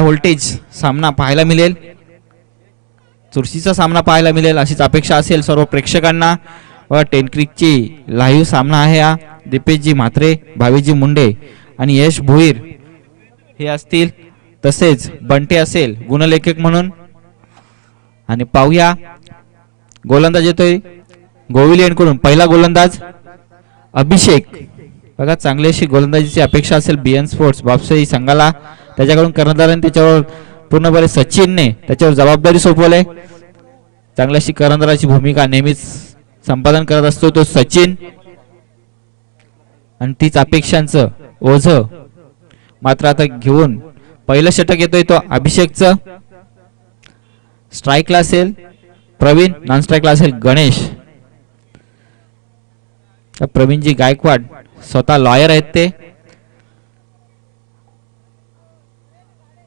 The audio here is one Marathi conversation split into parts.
व्होल्टेज सामना पाहायला मिळेल, चुरशीचा सामना पाहायला मिळेल अशीच अपेक्षा असेल सर्व प्रेक्षकांना. व टेनक्रिकची लाईव्ह सामना आहे हा. दीपेशजी म्हात्रे, भावीजी मुंडे आणि यश भोईर हे असतील, तसेच बंटे असेल गुणलेखक म्हणून. आणि पाहूया गोलंदाज येतोय गोविल यांकडून. पहिला गोलंदाज अभिषेक. बघा चांगली अशी गोलंदाजीची अपेक्षा असेल बीएन स्पोर्ट्स बापसाई संघाला. त्याच्याकडून कर्णधाराने त्याच्यावर पूर्णपणे सचिनने त्याच्यावर जबाबदारी सोपवली. चांगली अशी कर्णधाराची भूमिका नेहमीच संपादन करत असतो तो सचिन. आणि तीच अपेक्षांचं ओझ मात्र आता घेऊन पहिलं षटक येतोय तो अभिषेकचं. स्ट्राईकला असेल प्रवीण, नॉन स्ट्राईकला असेल गणेश. प्रवीणजी गायकवाड स्वतः लॉयर आहेत ते.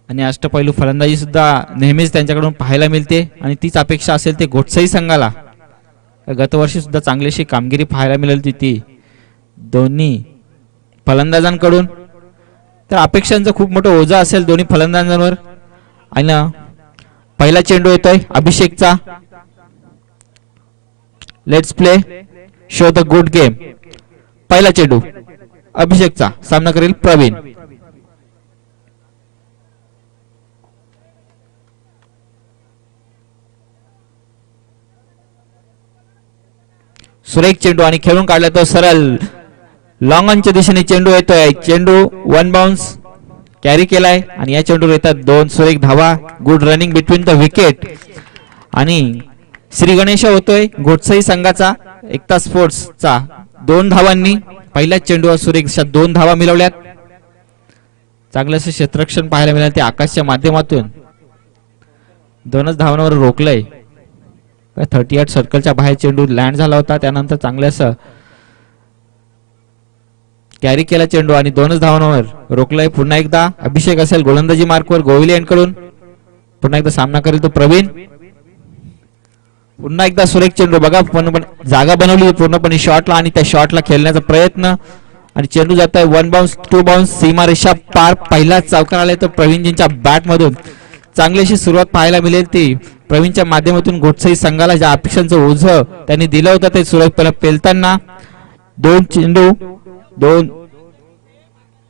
आणि अष्टपैलू फलंदाजी सुद्धा नेहमीच त्यांच्याकडून पाहायला मिळते. आणि तीच अपेक्षा असेल ते घोटसई संघाला. गतवर्षी सुद्धा चांगलीशी कामगिरी पाहायला मिळाली ती दोन्ही फलंदाजांकडून. तर अपेक्षांचं खूप मोठं ओझं असेल दोन्ही फलंदाजांवर. आणि पहिला चेंडू येतोय अभिषेकचा. Let's play show the good game. पहिला चेंडू अभिषेकचा, सामना करेल प्रवीण. सुरेख चेंडू आणि खेळून काढला तो सरळ लॉंग ऑनच्या दिशेने चेंडू येतोय. चेंडू वन बाउन्स कॅरी केलाय आणि या चेंडूवर येतात दोन सुरेख धावा. Good running between the wicket. आणि श्री गणेश होतोय घोटसई संघाचा एकता स्पोर्ट्सचा 2 धावांनी. पहिल्याच चेंडूवर सुरेख 2 धावा मिळवल्यात. चांगलं असं क्षेत्ररक्षण पाहायला मिळालं ते आकाशच्या माध्यमातून. 2च धावांवर रोखलंय. 38 सर्कलच्या बाहेर चेंडू लँड झाला होता. त्यानंतर चांगलं असं कॅरी केला चेंडू आणि 2च धावांवर रोखलंय. पुन्हा एकदा अभिषेक असेल गोलंदाजी मार्कवर गोविले यांकडून. पुन्हा एकदा सामना करेल तो प्रवीण. पुन्हा एकदा सुरेख चेंडू. बघा पूर्णपणे जागा बनवली पूर्णपणे शॉटला आणि त्या शॉटला खेळण्याचा प्रयत्न. आणि चेंडू जात आहे 1 बाउन्स 2 बाउन्स सीमारेषा पार. पहिलाच चौकार आलाय तो प्रवीणजींच्या बॅट मधून. चांगली अशी सुरुवात पाहायला मिळेल ती प्रवीणच्या माध्यमातून. घोटसई संघाला ज्या अपेक्षांचं ओझ त्यांनी दिलं होतं ते सुरुवात पेलताना. 2 चेंडू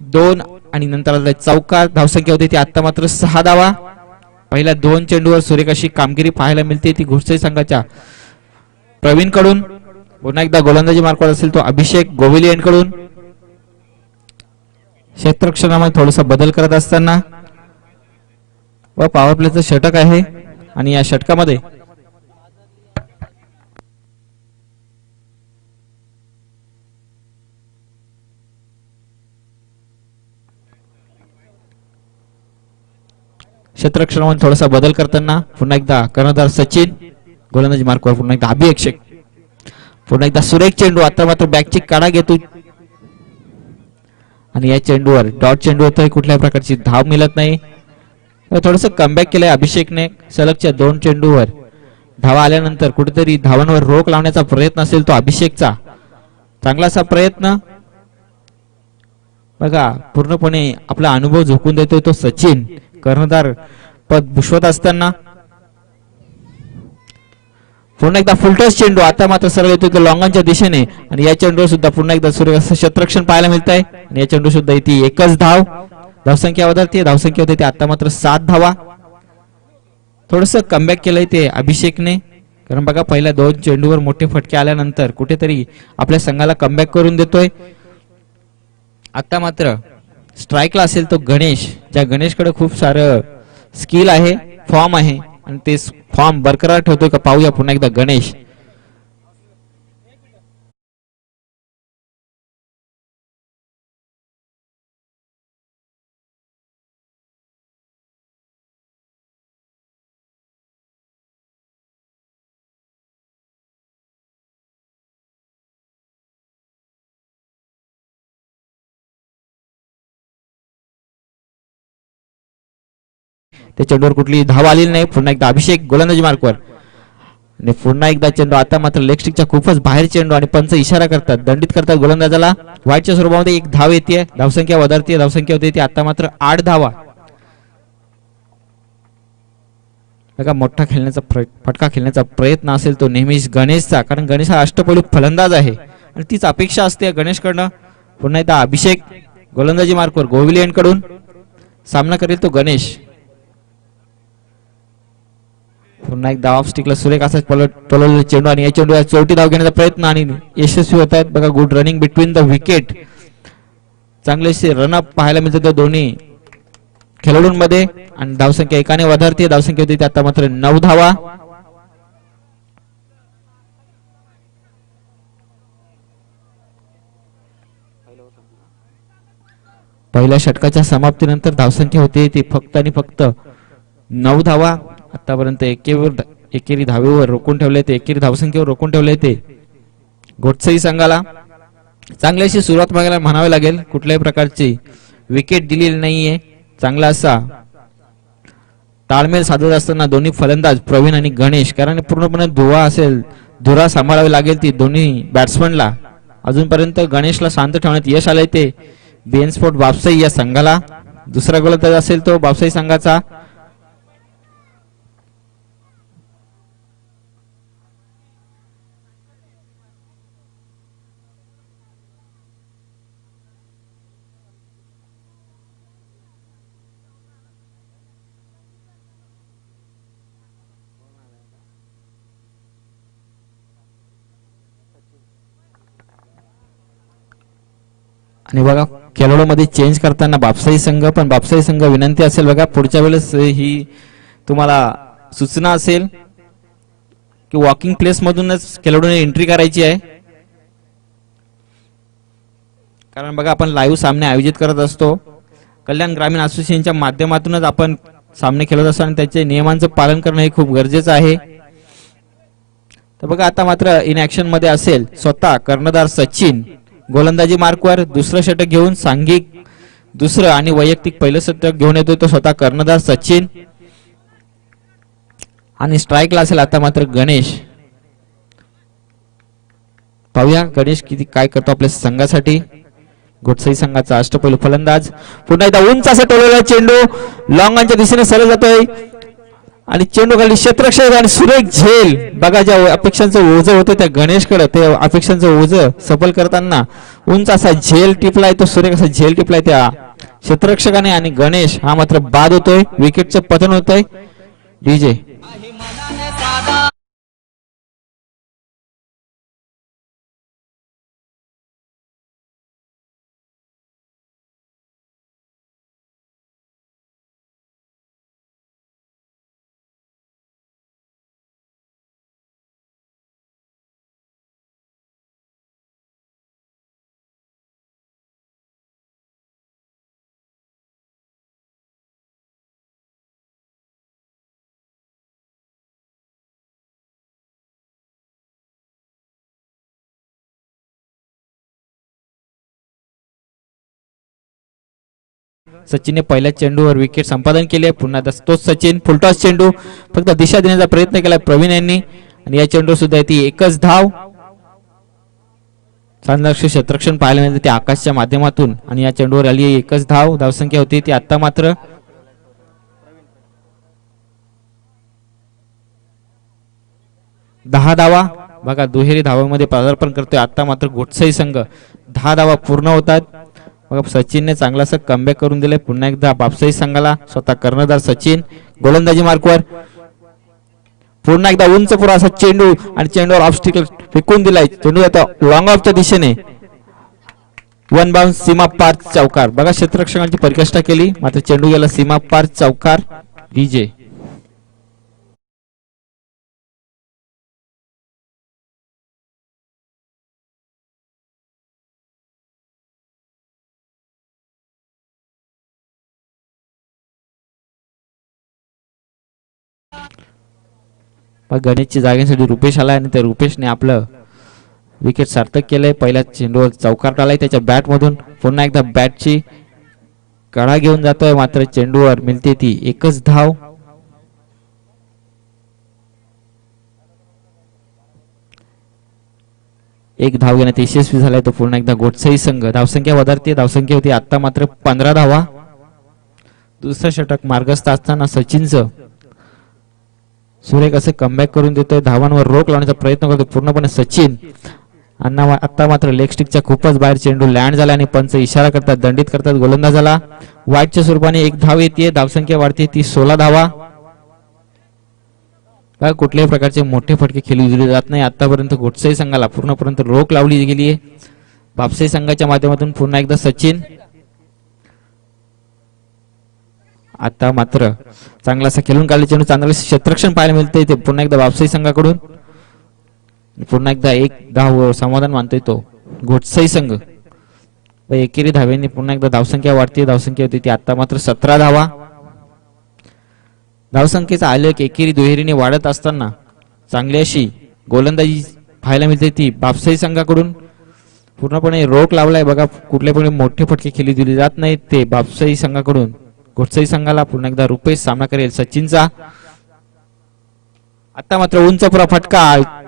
2 आणि नंतर चौकार. धावसंख्या होती ती आता मात्र 6 धावा. पहिल्या 2 चेंडूवर सुरेख अशी कामगिरी पाहायला मिळते ती घोटसई संघाच्या प्रवीण कडून. पुन्हा एकदा गोलंदाजी मार्कवर असेल तो अभिषेक गोविले यांकडून. क्षेत्ररक्षणामध्ये थोडासा बदल करत असताना व पॉवर प्लेचं षटक आहे. आणि या षटकामध्ये क्षेत्ररक्षणामध्ये थोडासा बदल करताना पुन्हा एकदा कर्णधार सचिन गोलंदाजी मार्कवर. पुन्हा एकदा अभिषेक. पुन्हा एकदा सुरेख चेंडू. आता मात्र बॅकची काढा घेतो आणि या चेंडूवर डॉट चेंडू होतोय. कुठल्याही प्रकारची धाव मिळत नाही. थोडस कमबॅक केलंय अभिषेकने. सलगच्या 2 चेंडूवर धावा आल्यानंतर कुठेतरी धावांवर रोख लावण्याचा प्रयत्न असेल तो अभिषेकचा. चांगलासा प्रयत्न. बघा पूर्णपणे आपला अनुभव झोकून देतोय तो सचिन कर्णधार पद भूषवत असताना. पुन्हा एकदा फुलटॉस चेंडू. आता मात्र सरळ येतोय तो लॉंगॉनच्या दिशेने. आणि या चेंडूवर सुद्धा पुन्हा एकदा क्षेत्ररक्षण पाहायला मिळत आहे. आणि या चेंडू सुद्धा येते 1च धाव. धावसंख्या बदलते. धावसंख्या होते ते आता मात्र 7 धावा. थोडस कमबॅक केलंय ते अभिषेकने. कारण बघा पहिल्या 2 चेंडूवर मोठे फटके आल्यानंतर कुठेतरी आपल्या संघाला कमबॅक करून देतोय. आता मात्र स्ट्राईकला असेल तो गणेश. ज्या गणेशकडे खूप सारं स्किल आहे, फॉर्म आहे आणि ते फॉर्म बरकरार ठेवतोय का पाहूया पुन्हा एकदा गणेश. त्या चेंडूवर कुठली धाव आलेली नाही. पुन्हा एकदा अभिषेक गोलंदाजी मार्कवर. आणि पुन्हा एकदा चेंडू. आता मात्र लेग स्टिकच्या खूपच बाहेर चेंडू आणि पंच इशारा करतात, दंडित करतात गोलंदाजाला. व्हाईटच्या स्वरूपामध्ये 1 धाव येते. धावसंख्या वधारते. धावसंख्या होते ती आता मात्र 8 धावा. बघा मोठा फटका खेळण्याचा प्रयत्न असेल तो नेहमीच गणेशचा, कारण गणेश हा अष्टपैलू फलंदाज आहे आणि तीच अपेक्षा असते गणेशकडनं. पुन्हा एकदा अभिषेक गोलंदाजी मार्कवर गोविलियनकडून सामना करेल तो गणेश. पुन्हा एकदा ऑफ स्टिकला सुरेख असा पलवलेला चेंडू आणि या चेंडू चौथी धाव घेण्याचा प्रयत्न आणि यशस्वी होत आहेत. बघा good running between the wicket, चांगलेसे रनअप पाहायला मिळतात त्या दोन्ही खेळाडूंमध्ये आणि धावसंख्या एकाने वधारते. धावसंख्या होती आता मात्र 9 धावा. पहिल्या षटकाच्या समाप्तीनंतर धावसंख्या होती ती फक्त आणि फक्त 9 धावा. आतापर्यंत एकेरी धावेवर रोखून ठेवले ते, एकेरी धावसंख्येवर रोखून ठेवले ते घोटसई संघाला. चांगली अशी सुरुवात बघायला म्हणावी लागेल, कुठल्याही प्रकारची विकेट दिलेली नाहीये. चांगला असा ताळमेळ साधत असताना दोन्ही फलंदाज प्रवीण आणि गणेश, कारण पूर्णपणे धुरा सांभाळावी लागेल ती दोन्ही बॅट्समनला. अजूनपर्यंत गणेशला शांत ठेवण्यात यश आलंय ते बीएन स्पोर्ट बापसाई या संघाला. दुसरा गोलंदाज असेल तो बापसाई संघाचा आणि बघा खेळाडूमध्ये चेंज करताना बापसाई संघ, पण बापसाई संघ विनंती असेल बघा पुढच्या वेळेस ही तुम्हाला सूचना असेल की वॉकिंग प्लेस मधूनच खेळाडूने एंट्री करायची आहे. कारण बघा आपण लाईव्ह सामने आयोजित करत असतो, कल्याण ग्रामीण असोसिएशनच्या माध्यमातूनच आपण सामने खेळत असतो आणि त्याचे नियमांचं पालन करणं हे खूप गरजेचं आहे. तर बघा आता मात्र इन ऍक्शन मध्ये असेल स्वतः कर्णधार सचिन गोलंदाजी मार्कवर. दुसरं षटक घेऊन सांघिक दुसरं आणि वैयक्तिक पहिलं षटक घेऊन येतोय तो स्वतः कर्णधार सचिन. आणि स्ट्राईकला असेल आता मात्र गणेश. पाहूया गणेश किती काय करतो आपल्या संघासाठी. घोटसई संघाचा अष्टपैलू फलंदाज. पुन्हा एकदा उंच असा टोललेला चेंडू लॉंगांच्या दिशेने सरळ जातोय आणि चेंडू खाली क्षेत्ररक्षक आणि सुरेख झेल. बघा ज्या अपेक्षांचं ओझं होतं त्या गणेशकडे, ते अपेक्षांचं ओझं सफल करताना उंच असा झेल टिपलाय, तो सुरेख असा झेल टिपलाय त्या क्षेत्ररक्षकाने आणि गणेश हा मात्र बाद होतोय. विकेटचं पतन होतंय. डीजे सचिनने पहिल्या चेंडूवर विकेट संपादन केले. पुन्हा तोच सचिन फुलटॉस चेंडू फक्त दिशा देण्याचा प्रयत्न केला प्रवीण यांनी आणि या चेंडू सुद्धा ती एकच धाव. चांगलं क्षेत्ररक्षण पाहायला मिळते ते आकाशच्या माध्यमातून आणि या चेंडूवर आली एकच धाव. धावसंख्या होती ती आता मात्र 10 धावा. बघा दुहेरी धावांमध्ये पदार्पण करतोय आता मात्र घोटसई संघ. 10 धावा पूर्ण होतात. बघा सचिनने चांगलासा कमबॅक करून दिले. पुन्हा एकदा बापसाई संघाला स्वतः कर्णधार सचिन गोलंदाजी मार्कवर. पुन्हा एकदा उंच पुरा असा चेंडू आणि चेंडूवर ऑब्स्टिकल फेकून दिलाय. चेंडू आता लॉंग ऑफच्या दिशेने वन बाउन्स सीमा पार चौकार. बघा क्षेत्ररक्षकांची परिकष्टा केली मात्र चेंडू गेला सीमा पार चौकार. डीजे गणेशची जागेसाठी रुपेश आलाय आणि त्या रुपेशने आपलं विकेट सार्थक केलंय. पहिल्या चेंडूवर चौकार टाळलाय त्याच्या बॅट मधून. पुन्हा एकदा बॅटची कडा घेऊन जातोय मात्र चेंडूवर मिळते ती एकच धाव. एक धाव घेण्यात यशस्वी झालाय तो पुन्हा एकदा घोटसई संघ. धावसंख्या वधारते. धावसंख्या होती आता मात्र 15 धावा. दुसरं षटक मार्गस्थ असताना सचिनचं सुरेख असे कमबॅक करून देतोय, धावांवर रोख लावण्याचा प्रयत्न करतो पूर्णपणे सचिन. आता मात्र लेग स्टिकच्या खूपच बाहेर चेंडू लँड झाला आणि पंच इशारा करतात, दंडित करतात गोलंदाजाला. वाईटच्या स्वरूपाने एक धाव येते, धावसंख्या वाढते ती 16 धावा. कुठल्याही प्रकारचे मोठे फटके खेळू दिले जात नाही. आतापर्यंत घोटसाई संघाला पूर्णपर्यंत रोख लावली गेली आहे. बापसाई संघाच्या माध्यमातून पुन्हा एकदा सचिन. आता मात्र चांगला असा खेळून काढले चेंडू, चांगले क्षेत्ररक्षण पाहायला मिळते ते पुन्हा एकदा बापसाई संघाकडून. पुन्हा एकदा एक धाव समाधान मानतोय तो घोटसाई संघ. एकेरी धावेने पुन्हा एकदा धावसंख्या वाढते, धावसंख्या होती ती आता मात्र 17 धावा. धावसंख्येचा आलेख एकेरी दुहेरीने वाढत असताना चांगली अशी गोलंदाजी पाहायला मिळते ती बापसाई संघाकडून. पूर्णपणे रोख लावलाय बघा, कुठल्यापणे मोठे फटके खेळी दिले जात नाहीत ते बापसाई संघाकडून. घोटसाई संघाला पुन्हा एकदा रुपेश सामना करेल सचिनचा. आता मात्र उंचपुरा फटका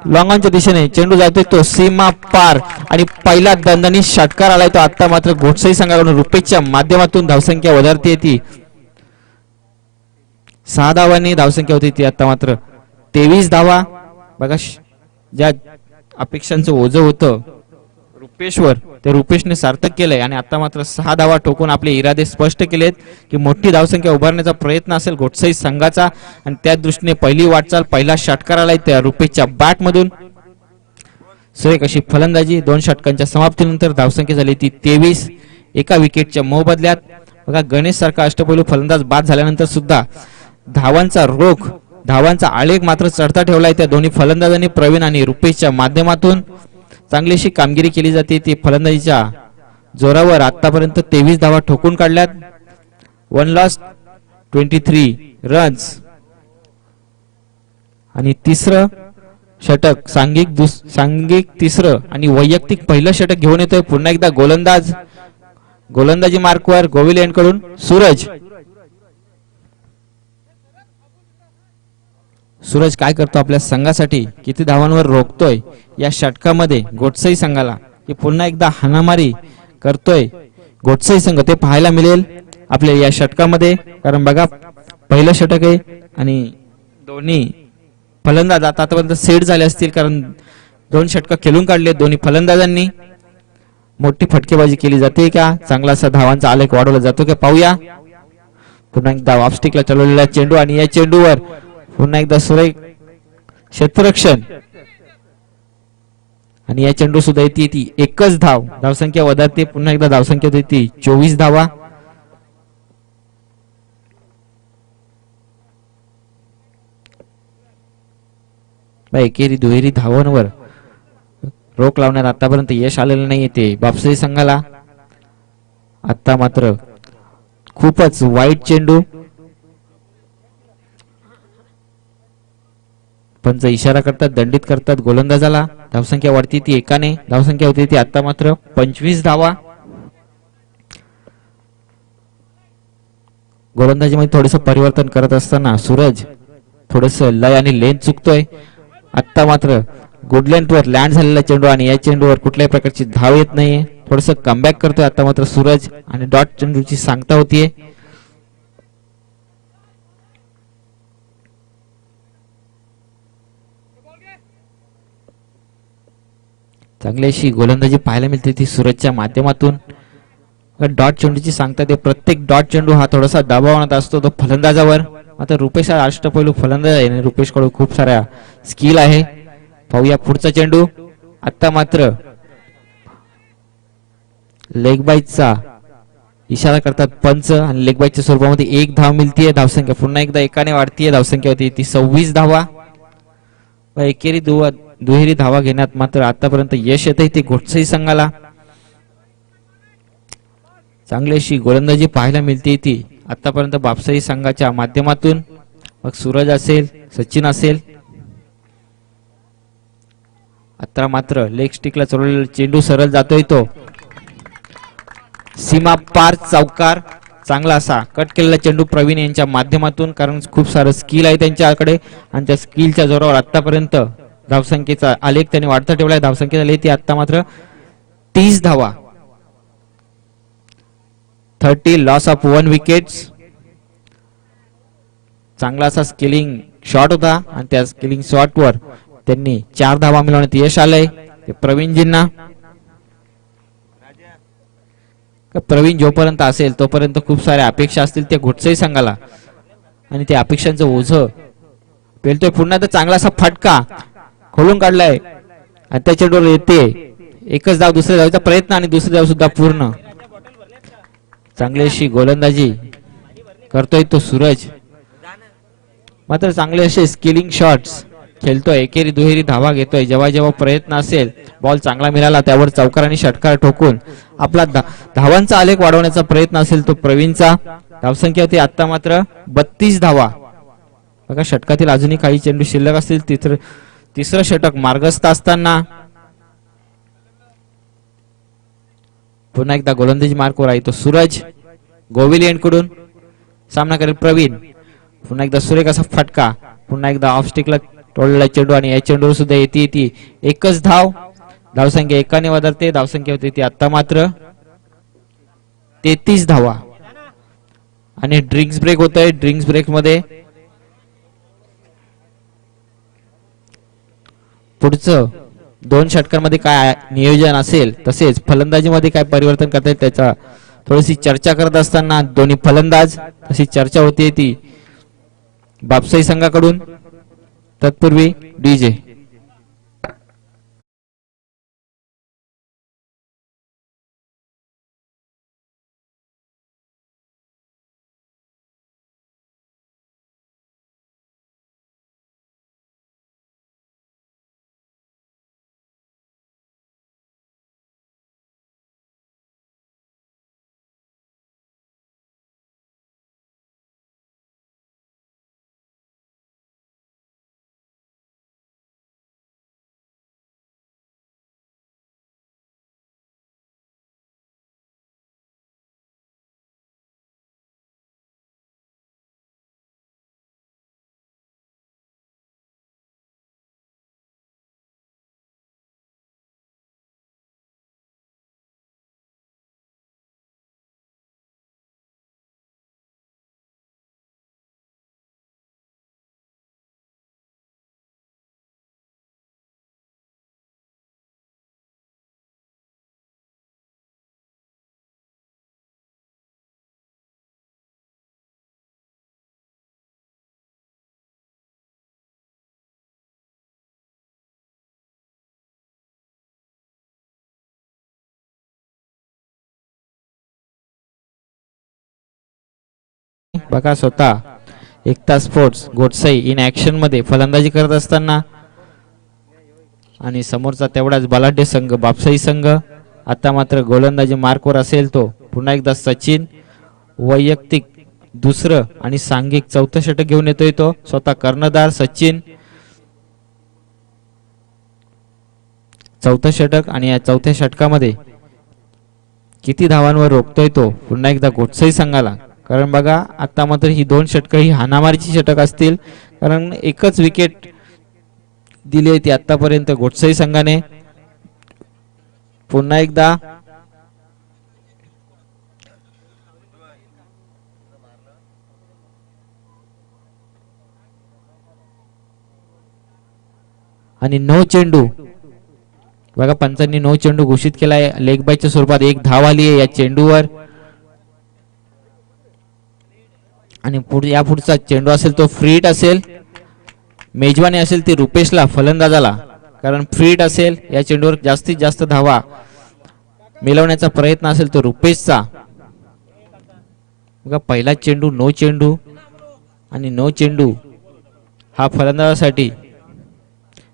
लॉंगॉनच्या दिशेने चेंडू जातोय तो सीमा पार आणि पहिला दणदणीत षटकार आलाय तो. आता मात्र घोटसाई संघाकडून रुपेशच्या माध्यमातून धावसंख्या वधारते ती 6 धावांनी धावसंख्या होती ती आता मात्र 23 धावा. बघा ज्या अपेक्षांचं ओझं होतं रुपेशवर ते रुपेशने सार्थक केलंय आणि आता मात्र 6 धावा ठोकून आपले इरादे स्पष्ट केलेत की मोठी धावसंख्या उभारण्याचा प्रयत्न असेल घोटसाई संघाचा आणि त्या दृष्टीने पहिली वाटचाल पहिला षटकार आलाय त्या रुपेशच्या बॅट मधून. सुरेख अशी फलंदाजी 2 षटकांच्या समाप्तीनंतर धावसंख्या झाली ती 23 एका विकेटच्या मोबदल्यात. बघा गणेश सारखा अष्टपैलू फलंदाज बाद झाल्यानंतर सुद्धा धावांचा रोख धावांचा आलेख मात्र चढता ठेवलाय त्या दोन्ही फलंदाजांनी प्रवीण आणि रुपेशच्या माध्यमातून. चांगलीशी कामगिरी केली जाते ती फलंदाजीच्या जोरावर. आतापर्यंत 23 धावा ठोकून काढल्यात. 1 लॉस 23 रन्स आणि तिसरं षटक सांघिक तिसरं आणि वैयक्तिक पहिलं षटक घेऊन येतोय पुन्हा एकदा गोलंदाजी मार्कवर गोविल यांकडून सूरज काय करतो आपल्या संघासाठी, किती धावांवर रोखतोय या षटकामध्ये घोटसाई संघाला की पुन्हा एकदा हाणामारी करतोय घोटसाई संघ ते पाहायला मिळेल आपल्या या षटकामध्ये. कारण बघा पहिलं षटक आहे आणि दोन्ही फलंदाज आतापर्यंत सेट झाले असतील कारण 2 षटक खेळून काढले दोन्ही फलंदाजांनी. मोठी फटकेबाजी केली जाते का, चांगला असा धावांचा आलेख वाढवला जातो का पाहूया. पुन्हा एकदा ऑफस्टिकला चालवलेला चेंडू आणि या चेंडूवर पुन्हा एकदा सुरेख क्षेत्ररक्षण आणि या चेंडू सुद्धा येते ती एकच धावसंख्या वधारते पुन्हा एकदा धावसंख्या होती 24 धावा. एकेरी दुहेरी धावांवर रोख लावण्यात आतापर्यंत यश आलेलं नाही ते बापसाई संघाला. आता मात्र खूपच वाईट चेंडू, पंच इशारा करतात दंडित करतात गोलंदाजाला. धावसंख्या वाढती ती एकाने, धावसंख्या होती ती आता मात्र 25 धावा. गोलंदाजीमध्ये थोडस परिवर्तन करत असताना सूरज थोडस लय आणि लेन चुकतोय. आता मात्र गुड लेंथवर लँड झालेला चेंडू आणि या चेंडूवर कुठल्याही प्रकारची धाव येत नाहीये. थोडस कमबॅक करतोय आता मात्र सूरज आणि डॉट चेंडूची सांगता होतीये. चांगली अशी गोलंदाजी पाहायला मिळते ती सूरजच्या माध्यमातून. डॉट चेंडूची सांगता ते प्रत्येक डॉट चेंडू हा थोडासा दबावण्यात असतो तो फलंदाजावर. आता रुपेश हा अष्टपैलू फलंदाज आहे आणि रुपेश कडे खूप साऱ्या स्किल आहे. पाहूया पुढचा चेंडू. आता मात्र लेग बाईटचा इशारा करतात पंच आणि लेग बाईटच्या स्वरूपामध्ये 1 धाव मिळतीये. धावसंख्या पुन्हा एकदा एकाने वाढतीये, धावसंख्या होती ती 26 धावा. एकेरी दुहेरी धावा घेण्यात मात्र आतापर्यंत यश येत आहे ते घोटसाई संघाला. चांगली अशी गोलंदाजी पाहायला मिळते ती आतापर्यंत बापसाई संघाच्या माध्यमातून. मग सूरज असेल सचिन असेल. आता मात्र लेग स्टिकला चढवलेला चेंडू सरळ जातोय तो सीमा पार चौकार. चांगला असा कट केलेला चेंडू प्रवीण यांच्या माध्यमातून, कारण खूप सारं स्किल आहे त्यांच्याकडे आणि त्या स्किलच्या जोरावर आतापर्यंत धावसंख्येचा आलेख त्यांनी वाढता ठेवलाय. धावसंख्या झाली ती आता मात्र 30 धावा. 30 लॉस ऑफ 1 विकेट्स. चांगला असा स्किलिंग शॉट होता आणि त्या स्किलिंग शॉटवर त्यांनी 4 धावा मिळवण्यात यश आलंय ते प्रवीणजींना. प्रवीण जोपर्यंत असेल तोपर्यंत खूप साऱ्या अपेक्षा असतील त्या घोटसई संघाला आणि त्या अपेक्षांचं ओझं पेलतोय. पुन्हा तर चांगला असा फटका खोलून काढलाय आणि त्याच्यावर येते एकच धाव. दुसऱ्या धावचा प्रयत्न आणि दुसरी धाव सुद्धा पूर्ण. चांगली अशी गोलंदाजी करतोय तो सूरज. मात्र चांगले असे स्किलिंग शॉट्स खेळतोय. एकेरी दुहेरी धावा घेतोय. जेव्हा जेव्हा प्रयत्न असेल बॉल चांगला मिळाला त्यावर चौकार आणि षटकार ठोकून आपला धावांचा आलेख वाढवण्याचा प्रयत्न असेल तो प्रवीणचा. धावसंख्या होती आता मात्र 32 धावा. बघा षटकातील अजूनही काही चेंडू शिल्लक असतील. तिसरं षटक मार्गस्थ असताना पुन्हा एकदा गोलंदाजी मार्कवर आहे तो सूरज. गोविल कडून सामना करेल प्रवीण. पुन्हा एकदा सुरेख असा फटका. पुन्हा एकदा ऑफ स्टिकला तोडलेला चेंडू आणि या चेंडूवर सुद्धा येते एकच धाव. धावसंख्या एकाने वधारते. धावसंख्या होती ती आता मात्र 33 धावा. आणि ड्रिंक्स ब्रेक होत आहे. ड्रिंक्स ब्रेक मध्ये पुढचं 2 षटकांमध्ये काय नियोजन असेल तसेच फलंदाजीमध्ये काय परिवर्तन करता येईल त्याचा थोडीशी चर्चा करत असताना दोन्ही फलंदाज तशी चर्चा होती ती बापसाई संघाकडून. तत्पूर्वी डीजे बघा स्वतः एकता स्पोर्ट्स गोटसाई इन ऍक्शन मध्ये फलंदाजी करत असताना आणि समोरचा तेवढाच बलाढ्य संघ बापसाई संघ आता मात्र गोलंदाजी मार्कवर असेल तो पुन्हा एकदा सचिन वैयक्तिक दुसरं आणि सांघिक चौथं षटक घेऊन येतोय तो स्वतः कर्णधार सचिन. चौथं षटक आणि या चौथ्या षटकामध्ये किती धावांवर रोखतोय तो पुन्हा एकदा गोटसाई संघाला. कारण बघा आता मात्र ही 2 षटक ही हाणामारीची षटक असतील कारण एकच विकेट दिली आहे ती आतापर्यंत गोटसाई संघाने. पुन्हा एकदा आणि 9 चेंडू बघा पंचांनी 9 चेंडू घोषित केलाय. लेग बायच्या स्वरूपात 1 धाव आली आहे या चेंडूवर आणि या पुढचा चेंडू असेल तो फ्रीट असेल. मेजवानी असेल ती रुपेशला फलंदाजाला कारण फ्रीट असेल या चेंडूवर जास्तीत जास्त धावा मिळवण्याचा प्रयत्न असेल तो रुपेशचा. बघा पहिला चेंडू 9 चेंडू आणि 9 चेंडू हा फलंदाजासाठी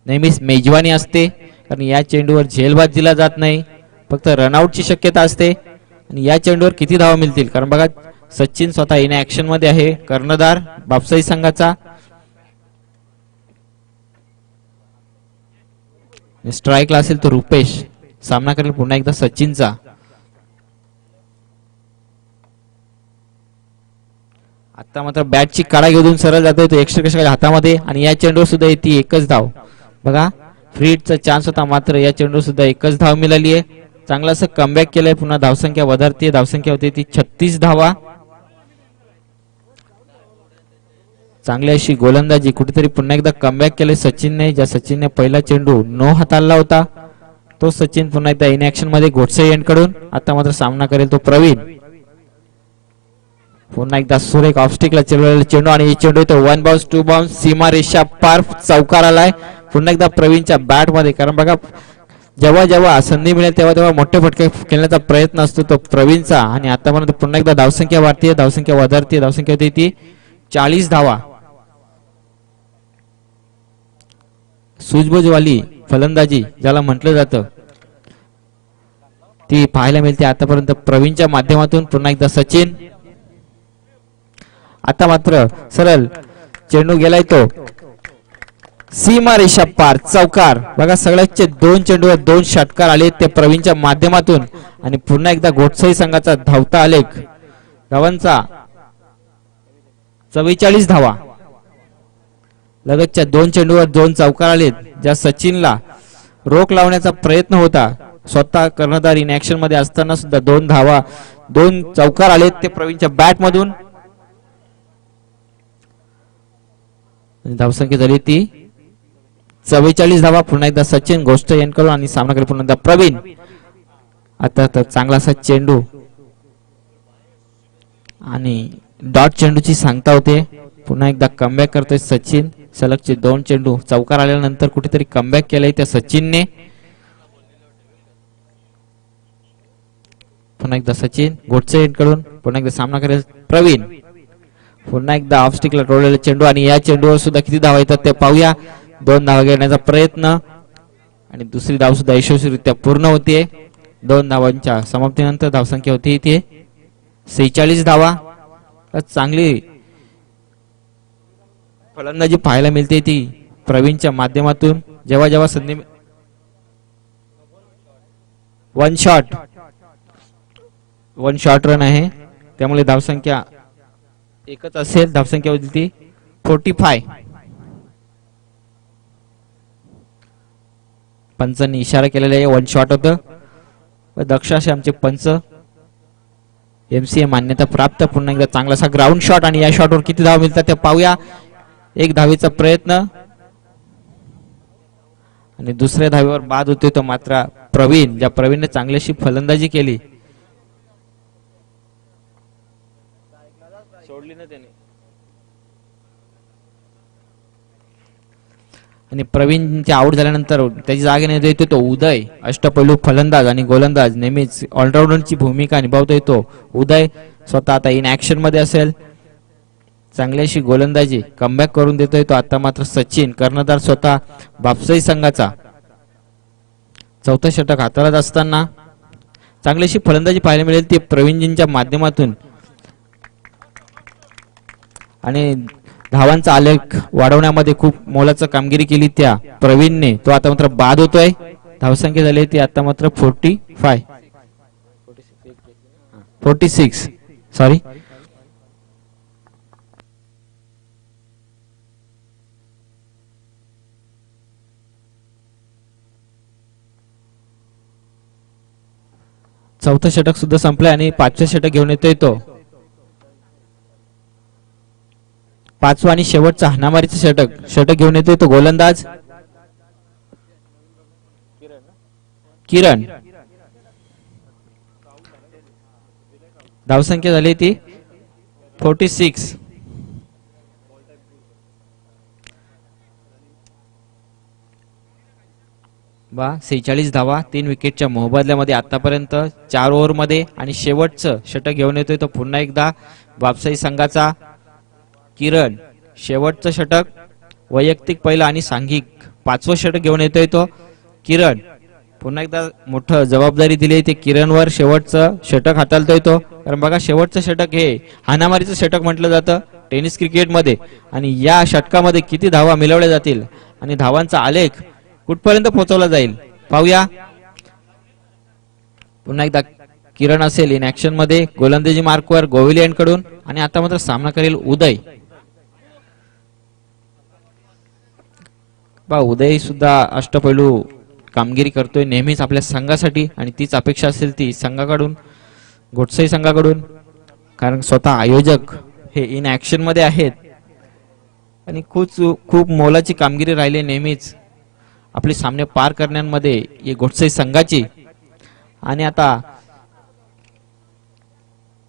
नेहमीच मेजवानी असते कारण या चेंडूवर झेलबाद दिला जात नाही फक्त रनआउटची शक्यता असते. आणि या चेंडूवर किती धावा मिळतील कारण बघा सचिन स्वतः इन ऍक्शन मध्ये आहे कर्णधार बापसाई संघाचा. स्ट्राईकला असेल तो रुपेश सामना करेल पुन्हा एकदा सचिनचा. आता मात्र बॅटची काढा घेऊन सरळ जातोय तो एक्स्ट्रा हातामध्ये आणि या चेंडूवर सुद्धा येते एकच धाव. बघा फ्रीटचा चान्स होता मात्र या चेंडूवर सुद्धा एकच धाव मिळाली आहे. चांगला असं कमबॅक केलंय. पुन्हा धावसंख्या वधारते. धावसंख्या होती ती 36 धावा. चांगली अशी गोलंदाजी, कुठेतरी पुन्हा एकदा कमबॅक केले सचिनने. ज्या सचिनने पहिला चेंडू नो हाताळला होता तो सचिन पुन्हा एकदा इन ऍक्शन मध्ये घोटसे यांकडून. आता मात्र सामना करेल तो प्रवीण. पुन्हा एकदा सुरेख ऑफस्टिकला चिरलेला चेंडू आणि चेंडू तो 1 बाउन्स 2 बाउन्स सीमा रेषा पार चौकार आलाय पुन्हा एकदा प्रवीणच्या बॅट मध्ये. कारण बघा जेव्हा जेव्हा संधी मिळेल तेव्हा तेव्हा मोठे फटके खेळण्याचा प्रयत्न असतो तो प्रवीणचा. आणि आतापर्यंत पुन्हा एकदा धावसंख्या वाढतीये, धावसंख्या वधारतीये. धावसंख्या होती ती 40 धावा. सूझबूझवाली फलंदाजी ज्याला म्हटलं जातं ती पाहायला मिळते आतापर्यंत प्रवीणच्या माध्यमातून. पुन्हा एकदा सचिन. आता मात्र सरळ चेंडू गेलाय तो सीमा रेषा पार चौकार. बघा सगळ्याचे 2 चेंडूवर 2 षटकार आले ते प्रवीणच्या माध्यमातून. आणि पुन्हा एकदा घोटसई संघाचा धावता आलेख धावांचा 44 धावा. लगतच्या 2 चेंडूवर 2 चौकार आले. ज्या सचिनला रोख लावण्याचा प्रयत्न होता स्वतः कर्णधार इन ऍक्शन मध्ये असताना सुद्धा 2 धावा 2 चौकार आले ते प्रवीणच्या बॅट मधून. धावसंख्या झाली ती 44 धावा. पुन्हा एकदा सचिन घोष्ट यांकडून आणि सामना करेल पुन्हा एकदा प्रवीण. आता तर चांगला असा चेंडू आणि डॉट चेंडूची सांगता होते. पुन्हा एकदा कमबॅक करतोय सचिन. सलगचे 2 चेंडू चौकार आल्यानंतर कुठेतरी कमबॅक केलंय त्या सचिनने. पुन्हा एकदा सचिन घोटसे यांकडून पुन्हा एकदा सामना करेल प्रवीण. पुन्हा एकदा ऑफ स्टिकला रोवलेला चेंडू आणि या चेंडूवर सुद्धा किती धावा येतात ते पाहूया. 2 धावा घेण्याचा प्रयत्न आणि दुसरी धाव सुद्धा यशस्वीरित्या पूर्ण होतीये. 2 धावांच्या समाप्तीनंतर धावसंख्या होती इथे 46 धावा. चांगली फलंदाजी पाहायला मिळते ती प्रवीणच्या माध्यमातून. जेव्हा जेव्हा संधी 1 शॉट रन आहे त्यामुळे धावसंख्या एकच असेल. धावसंख्या होती ती 45. पंचांनी इशारा केलेला आहे 1 शॉट होतं. दक्ष असे आमचे पंच. एमसीए मान्यता प्राप्त. पुन्हा एकदा चांगलासा ग्राउंड शॉट आणि या शॉटवर किती धावा मिळतात ते पाहूया. 1 धावेचा प्रयत्न आणि दुसऱ्या धावेवर बाद होते तो मात्र प्रवीण. ज्या प्रवीणने चांगलीशी फलंदाजी केली सोडली ना त्याने. आणि प्रवीणचे आउट झाल्यानंतर त्याची जागेने येतो तो उदय. अष्टपैलू फलंदाज आणि गोलंदाज नेहमीच ऑलराऊंडरची भूमिका निभावतो येतो उदय. स्वतः आता इन ऍक्शन मध्ये असेल. चांगली अशी गोलंदाजी कमबॅक करून देतोय तो. आता मात्र सचिन कर्णधार स्वतः बापसाई संघाचा 4थं षटक हाताळत असताना चांगली अशी फलंदाजी पाहायला मिळेल ती प्रवीणजींच्या माध्यमातून. आणि धावांचा आलेख वाढवण्यामध्ये खूप मोलाची कामगिरी केली त्या प्रवीणने. तो आता मात्र बाद होतोय. धावसंख्या झाली ती आता मात्र 46 सॉरी. चौथं षटक सुद्धा संपलंय आणि 5वे षटक घेऊन येतोय तो. 5वं आणि शेवटचं हाणामारीचं षटक घेऊन येतोय तो गोलंदाज किरण. धावसंख्या झाली ती 46. 46 धावा 3 विकेटच्या मोबदल्यामध्ये आतापर्यंत 4 ओव्हर मध्ये. आणि शेवटचं षटक घेऊन येतोय तो पुन्हा एकदा बापसाई संघाचा किरण. शेवटचं षटक वैयक्तिक पहिलं आणि सांघिक 5वं षटक घेऊन येतोय तो किरण. पुन्हा एकदा मोठं जबाबदारी दिली ते किरणवर. शेवटचं षटक हाताळतोय तो. कारण बघा शेवटचं षटक हे हाणामारीचं षटक म्हटलं जातं टेनिस क्रिकेटमध्ये. आणि या षटकामध्ये किती धावा मिळवल्या जातील आणि धावांचा आलेख कुठपर्यंत पोहोचवला जाईल पाहूया. पुन्हा एकदा किरण असेल इन ऍक्शन मध्ये गोलंदाजी मार्कवर गोविल यांकडून. आणि आता मात्र सामना करेल उदय. उदय सुद्धा अष्टपैलू कामगिरी करतोय नेहमीच आपल्या संघासाठी. आणि तीच अपेक्षा असेल ती संघाकडून घोटसई संघाकडून. कारण स्वतः आयोजक हे इन ऍक्शन मध्ये आहेत. आणि खूप खूप मोलाची कामगिरी राहिली नेहमीच आपले सामने पार करण्यामध्ये ये गोडसे संघाची. आणि आता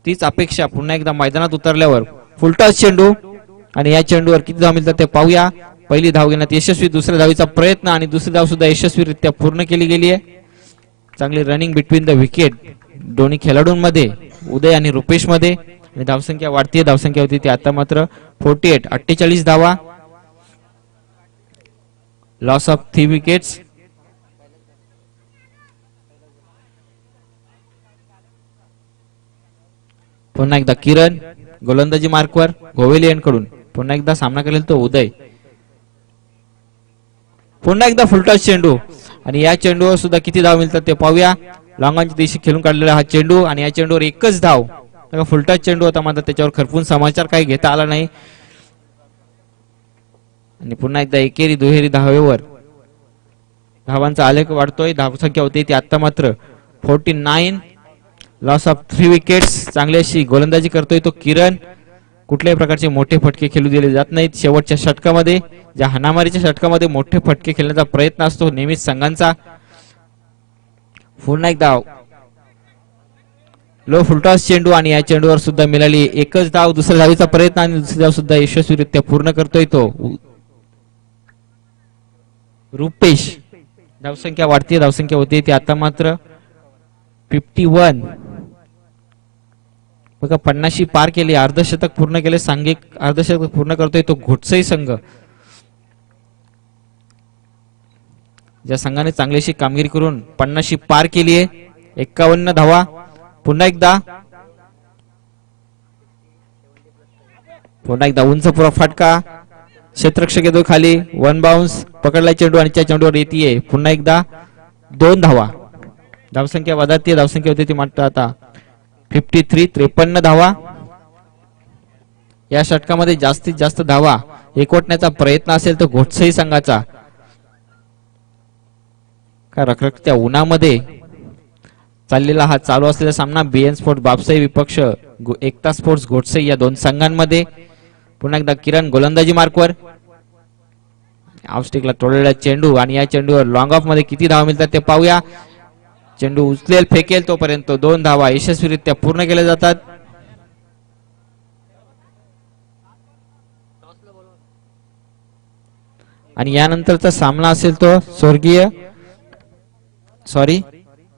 तीच अपेक्षा पुन्हा एकदा मैदानात उतरल्यावर. फुलटॉस चेंडू आणि या चेंडूवर किती धाव मिळतात ते पाहूया. पहिली धाव घेण्यात यशस्वी, दुसऱ्या धावीचा प्रयत्न आणि दुसरी धाव सुद्धा यशस्वीरित्या पूर्ण केली गेली आहे. चांगली रनिंग बिटवीन द विकेट दोन्ही खेळाडूंमध्ये, उदय आणि रुपेश मध्ये. आणि धावसंख्या वाढतीये, धावसंख्या होती ती आता मात्र 48, 48 धावा. Loss of 3 wickets. पुन्हा एकदा किरण गोलंदाजी मार्कवर गोवेली यांकडून. पुन्हा एकदा सामना करेल तो उदय. पुन्हा एकदा फुलटॉस चेंडू आणि या चेंडूवर सुद्धा किती धाव मिळतात ते पाहूया. लॉंगांची दिशा खेळून काढलेला हा चेंडू आणि या चेंडूवर एकच धाव. फुलटॉस चेंडू होता मात्र त्याच्यावर खरपून समाचार काही घेता आला नाही. आणि पुन्हा एकदा एकेरी दुहेरी धावेवर धावांचा आलेख वाढतोय. धावसंख्या होती ती आता मात्र 49. Loss of 3 wickets. चांगली अशी गोलंदाजी करतोय तो किरण. कुठल्याही प्रकारचे मोठे फटके खेळू दिले जात नाहीत. शेवटच्या षटकामध्ये, ज्या हाणामारीच्या षटकामध्ये मोठे फटके खेळण्याचा प्रयत्न असतो नेहमीच संघांचा. पुन्हा एकदा लो फुलटॉस चेंडू आणि या चेंडूवर सुद्धा मिळाली एकच धाव. दुसऱ्या धावीचा प्रयत्न आणि दुसरी धाव सुद्धा यशस्वीरित्या पूर्ण करतोय तो रुपेश. धावसंख्या वाढती, धावसंख्या होती ती आता मात्र 51. बघा 50 पार केली, अर्धशतक पूर्ण केले. सांघिक अर्धशतक पूर्ण करतोय तो घोटसई संघ. ज्या संघाने चांगलीशी कामगिरी करून 50 पार केली आहे. 51 धावा. पुन्हा एकदा उंच पुरा फटका. क्षेत्ररक्षक येतो खाली. 1 बाउन्स. पकडला चेंडू आणि त्या चेंडूवर येते पुन्हा एकदा 2 धावा. धावसंख्या वाढते, धावसंख्या होती ती मात्र आता 53, 53 धावा. या षटकामध्ये जास्तीत जास्त धावा एकवटण्याचा प्रयत्न असेल तो घोटसई संघाचा. का रखरखत्या उन्हामध्ये चाललेला हा चालू असलेला सामना बीएन स्पोर्ट्स बापसाई विपक्ष एकता स्पोर्ट्स घोटसई या दोन संघांमध्ये. पुन्हा एकदा किरण गोलंदाजी मार्कवर. ऑफस्टिकला तोडलेला चेंडू आणि या चेंडूवर लॉंग ऑफ मध्ये किती धावा मिळतात ते पाहूया. चेंडू उचलेल फेकेल तोपर्यंत 2 धावा यशस्वीरित्या पूर्ण केल्या जातात. आणि यानंतरचा सामना असेल तो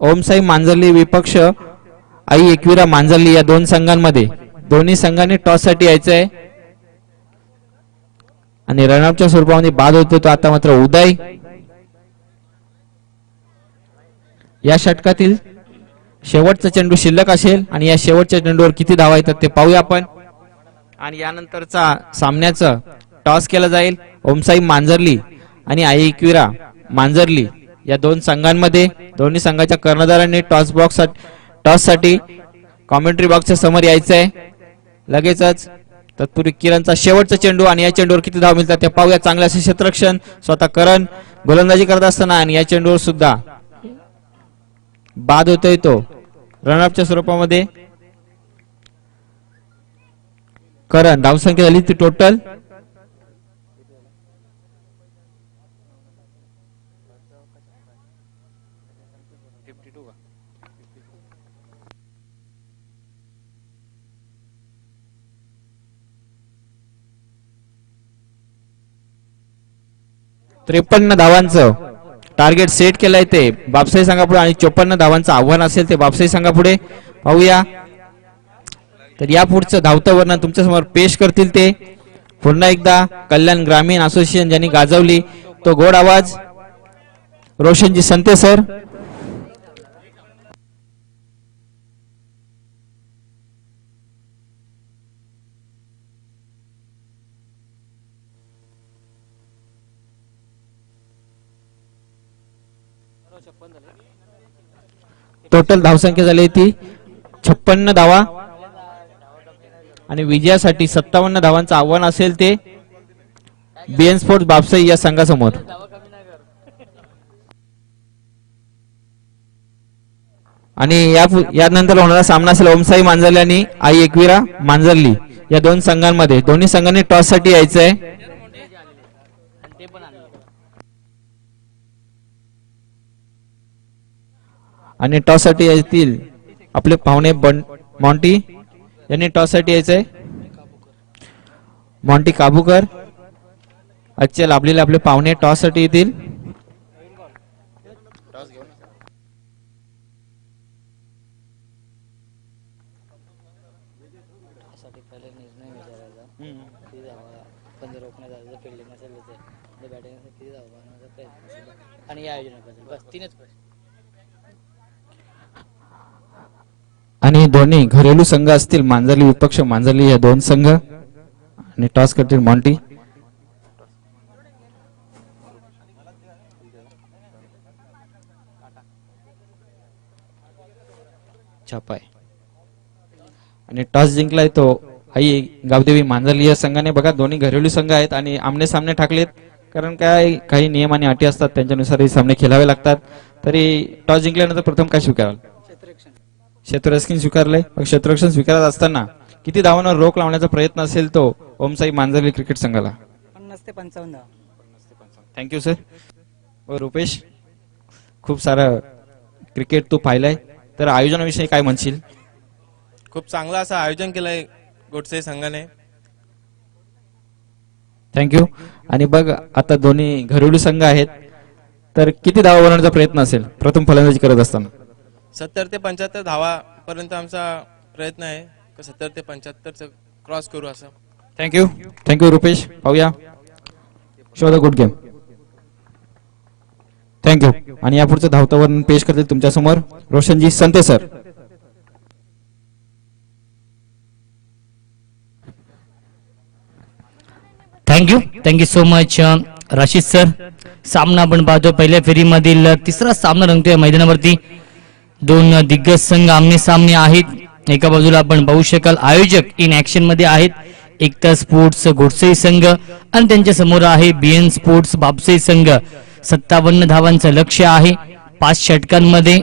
ओमसाई मांजरली विपक्ष आई एकविरा मांजरली या दोन संघांमध्ये. दोन्ही संघांनी टॉस साठी यायचं आहे आणि रनअपच्या स्वरूपामध्ये बाद होतो तो आता मात्र उदय. या षटकातील शेवटचा चेंडू शिल्लक असेल आणि या शेवटच्या चेंडूवर किती धावा येतात ते पाहूया आपण. आणि यानंतरचा सामन्याचं टॉस केला जाईल ओमसाई मांजरली आणि आई एकविरा मांजरली या दोन संघांमध्ये. दोन्ही संघाच्या कर्णधारांनी टॉस साठी कॉमेंट्री बॉक्सच्या समोर यायचं आहे लगेचच. तत्पूर्वी किरणचा शेवटचा चेंडू आणि या चेंडूवर किती धाव मिळतात ते पाहूया. चांगले असे क्षेत्ररक्षण स्वतः करण गोलंदाजी करत असताना आणि या चेंडूवर सुद्धा बाद होतोय तो रनअपच्या स्वरूपामध्ये. करण धावसंख्या झाली ती टोटल 53 धावांचं टार्गेट सेट केलंय ते बापसाई संघापुढे आणि 54 धावांचं आव्हान असेल ते बापसाई संघापुढे. पाहूया तर या पुढचं धावतं वर्णन तुमच्या समोर पेश करतील ते पुन्हा एकदा कल्याण ग्रामीण असोसिएशन ज्यांनी गाजवली तो गोड आवाज रोशनजी संते सर. टोटल धावसंख्या झाली ती 56 धावा आणि विजयासाठी 57 धावांचं आव्हान असेल ते बीएन स्पोर्ट्स बापसाई या संघासमोर. आणि यानंतर होणारा सामना असेल ओमसाई मांजरली आणि आई एकविरा मांजरली या दोन संघांमध्ये. दोन्ही संघांनी टॉस साठी यायचं आहे. आणि टॉस साठी येतील आपले पाहुणे मॉन्टी यांनी टॉस साठी यायचंय. मॉन्टी काबूकर आजचे लाभलेले आपले पाहुणे टॉस साठी येतील. आणि दोन्ही घरेलू संघ असतील मांजरली विपक्ष मांजरली या दोन संघ आणि टॉस करतील मॉन्टी. छापाय आणि टॉस जिंकलाय तो आई गावदेवी मांजरली या संघाने. बघा दोन्ही घरेलू संघ आहेत आणि आमने सामने टाकलेत कारण काय काही नियम आणि अटी असतात त्यांच्यानुसार हे सामने खेळावे लागतात. तरी टॉस जिंकल्यानंतर प्रथम काय स्वीकाराल? क्षेत्ररक्षण स्वीकारले. क्षेत्ररक्षण स्वीकारत असताना किती धावांवर रोख लावण्याचा प्रयत्न असेल तो ओमसाई मांजरली क्रिकेट संघाला? 50 ते 55. Thank you sir. व रुपेश खूप सारं क्रिकेट तू पाहिलंय तर आयोजनाविषयी काय म्हणशील? खूप चांगलं असं आयोजन केलंय गोडसे संघाने. थँक्यू. आणि बघ आता दोन्ही घरेलू संघ आहेत तर किती धावा बनवण्याचा प्रयत्न असेल प्रथम फलंदाजी करत असताना? 70 ते 75 धावा पर्यंत आमचा प्रयत्न आहे. 70 ते 75 क्रॉस करू असं. थँक्यू. थँक्यू रुपेश. पाहूया show the good game. Thank you. आणि यापुढचं धावतं वर्णन पेश करतील तुमच्या समोर रोशनजी Sante sir. Thank you so much Rashid sir. सामना आपण पाहतो पहिल्या फेरीमधील तिसरा सामना रंगतोय मैदानावरती. दोन दिग्गज संघ आमने सामने आहेत. एका बाजूला आपण पाहू शकाल आयोजक इन ऍक्शन मध्ये आहेत एकता स्पोर्ट्स घोडसई संघ आणि त्यांच्या समोर आहे बीएन स्पोर्ट्स बापसई संघ. 57 धावांचं लक्ष्य आहे. 5 षटकांमध्ये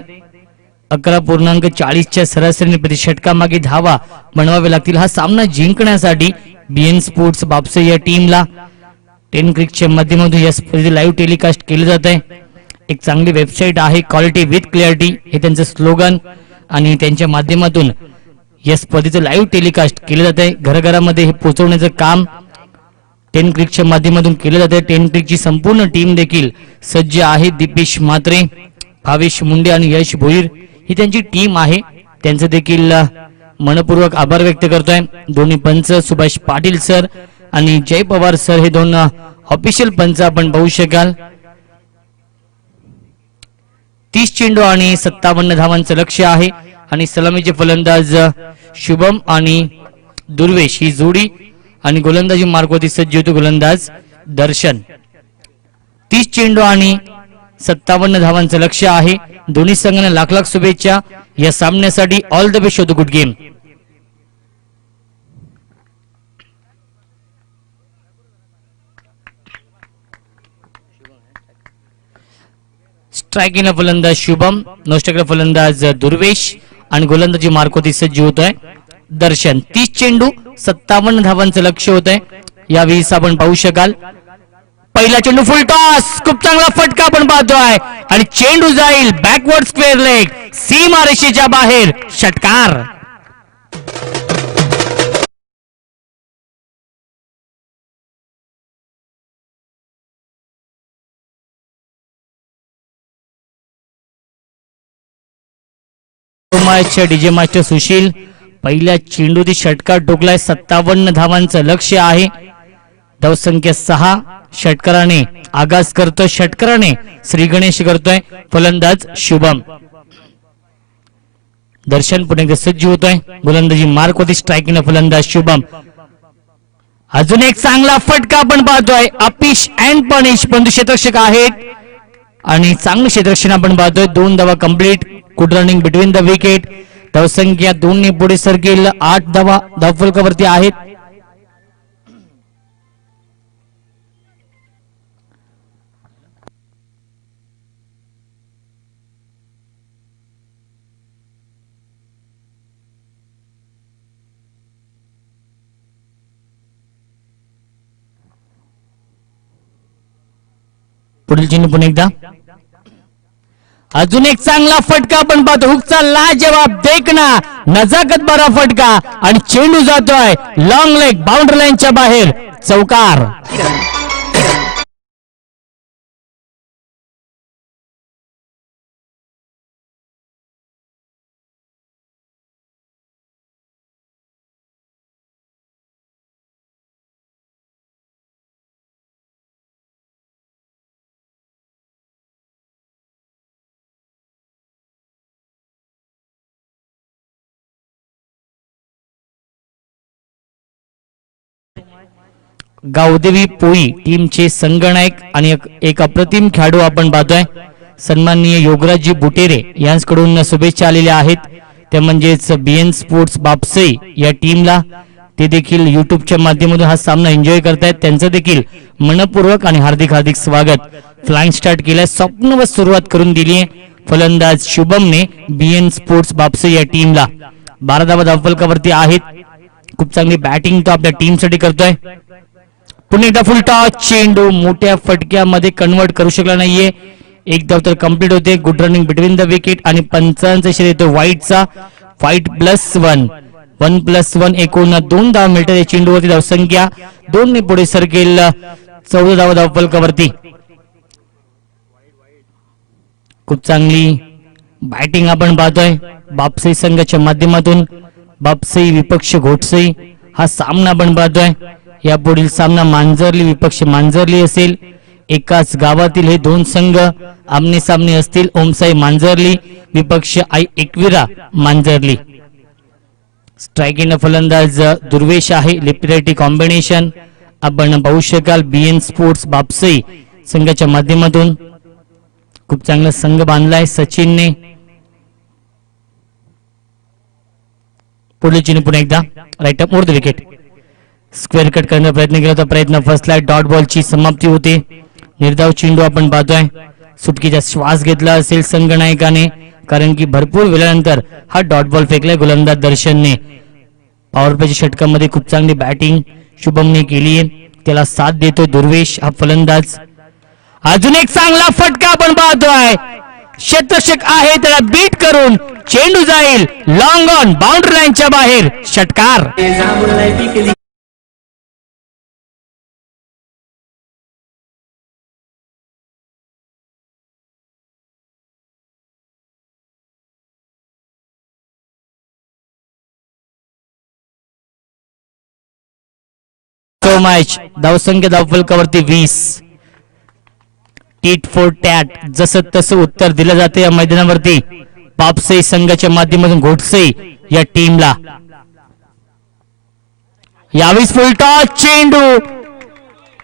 11.40च्या सरासरीने प्रति षटकामागे धावा बनवावे लागतील. हा सामना जिंकण्यासाठी बीएन स्पोर्ट्स बापसे या टीमला 10 क्रिकच्या माध्यमातून या स्पर्धेचे लाईव्ह टेलिकास्ट केले जात आहे. एक चांगली वेबसाईट आहे क्वालिटी विथ क्लॅरिटी हे त्यांचं स्लोगन आणि त्यांच्या माध्यमातून या स्पर्धेचं लाईव्ह टेलिकास्ट केले जात आहे. घराघरामध्ये हे पोहोचवण्याचं काम 10 क्रिकच्या माध्यमातून केले जाते. 10 क्रिकची संपूर्ण टीम देखील सज्ज आहे. दीपेश म्हात्रे, भावेश मुंडे आणि यश भोईर ही त्यांची टीम आहे. त्यांचं देखील मनपूर्वक आभार व्यक्त करतोय. दोन्ही पंच सुभाष पाटील सर आणि जय पवार सर हे दोन ऑफिशियल पंच आपण पाहू शकाल. 30 चेंडू आणि 57 धावांचं लक्ष्य आहे आणि सलामीचे फलंदाज शुभम आणि दुर्वेश ही जोडी आणि गोलंदाजी मार्गवरती सज्ज होतो गोलंदाज दर्शन. 30 चेंडू आणि 57 धावांचं लक्ष्य आहे. दोन्ही संघांना लाख लाख शुभेच्छा या सामन्यासाठी. All the best. Good game. स्ट्रायकिंगला फलंदाज शुभम, नॉस्ट्रायकला फलंदाज दुर्वेश आणि गोलंदाजी मार्गवरती सज्ज होतोय दर्शन. 30 चेंडू 57 धावांचं लक्ष्य होत आहे. यावेळी आपण पाहू शकाल पहिला चेंडू फुल टॉस. खूप चांगला फटका आपण पाहतोय आणि चेंडू जाईल बॅकवर्ड स्क्वेअर लेग सीमा रेषेच्या बाहेर. षटकार. डीजे मास्टर सुशील पहिल्या चेंडूची षटकार ठोकलाय. 57 धावांचं लक्ष्य आहे. धावसंख्या 6. षटकाराने आगास करतोय. षटकाराने श्री गणेश करतोय फलंदाज शुभम. दर्शन पुणे सज्ज होतोय गोलंदाजी मार्कवरती. स्ट्रायकिंग फलंदाज शुभम. अजून एक चांगला फटका आपण पाहतोय. अपिश अँड पनिश बंधू क्षेत्ररक्षक आहेत आणि चांगलं क्षेत्ररक्षण आपण पाहतोय. 2 धावा complete. Good running between the wicket. धावसंख्या 2 ने पुढे सरकेल. 8 धावा धावफलकावरती आहेत. पुढील चेंडू पुन्हा एकदा अजून एक चांगला फटका आपण पाहतो. हुकचा लाजवाब देखना नजाकत भरा फटका आणि चेंडू जातोय लॉंग लेग बाउंड्री लाईनच्या बाहेर. चौकार. गावदेवी पोई टीमचे संगनायक आणि एक अप्रतिम खेळाडू आपण पाहतोय. सन्माननीय योगराजजी बुटेरे यांच्याकडून शुभेच्छा आलेल्या आहेत. ते म्हणजेच बीएन स्पोर्ट्स बापसई या टीमला. ते देखील युट्यूबच्या माध्यमातून हा सामना एन्जॉय करतायत. त्यांचं देखील मनपूर्वक आणि हार्दिक हार्दिक स्वागत. फ्लाइंग स्टार्ट केलाय, स्वप्नवत सुरुवात करून दिली आहे फलंदाज शुभमने बीएन स्पोर्ट्स बापसई या टीमला. 12 धावा धावफलकावरती आहेत. खूप चांगली बॅटिंग तो आपल्या टीमसाठी करतोय. पुन्हा एकदा फुल टॉस चेंडू मोठ्या फटक्यामध्ये कन्वर्ट करू शकला नाहीये. एक धाव तर कंप्लीट होते. Good running between the wicket आणि पंचांचा इशारा येतो वाईटचा. फाईट +1 1+1 एकूण 2 धाव मिळतात या चेंडूवरती. धावसंख्या 2 ने पुढे सरकेल 14 धावा धावफलकावरती. खूप चांगली बॅटिंग आपण पाहतोय बापसई संघाच्या माध्यमातून. बापसई विपक्ष घोटसई हा सामना आपण पाहतोय. यापुढील सामना मांजरली विपक्ष मांजरली असेल. एकाच गावातील हे दोन संघ आमने सामने असतील. ओमसाई मांजरली विपक्ष आई एकविरा मांजरली. स्ट्रायकिंग फलंदाज दुर्वेश आहे. लेफ्ट कॉम्बिनेशन आपण पाहू शकाल बीएन स्पोर्ट्स बापसई संघाच्या माध्यमातून. खूप चांगला संघ बांधलाय सचिनने. पुढील चेंडू पुन्हा एकदा right up more the wicket. Square cut करण्याचा प्रयत्न केला होता. प्रयत्न फसलाय. डॉट बॉलची समाप्ती होते. निर्धाव चेंडू आपण पाहतोय. सुटकीचा श्वास घेतला असेल संघनायकाने, कारण की भरपूर वेळानंतर हा डॉट बॉल फेकलाय गोलंदाज दर्शनने. पॉवर प्लेच्या षटकामध्ये खूप चांगली बॅटिंग शुभमने केली आहे. त्याला साथ देतोय दुर्वेश हा फलंदाज. अजून एक चांगला फटका आपण पाहतोय. क्षेत्ररक्षक आहे त्याला बीट करून चेंडू जाईल लॉंग ऑन बाउंड्री लाईनच्या बाहेर. षटकार. मॅच धावसंख्या धावफलकावरती 20. टीट फॉर टॅट जसं तसं उत्तर दिलं जाते या मैदानावरती बापसई संघाच्या माध्यमातून घोटसई या टीमला. यावेळी फुल टॉस चेंडू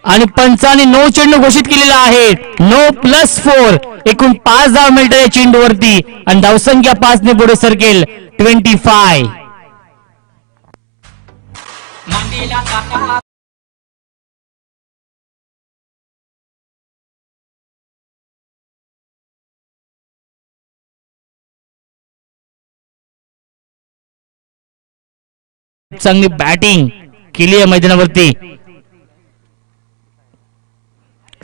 आणि पंचाने 9 चेंडू घोषित केलेला आहे. 9+4 एकूण 5 धाव मिळतात या चेंडूवरती आणि धावसंख्या 5 ने पुढे सरकेल 25. चांगली बॅटिंग केली या मैदानावरती.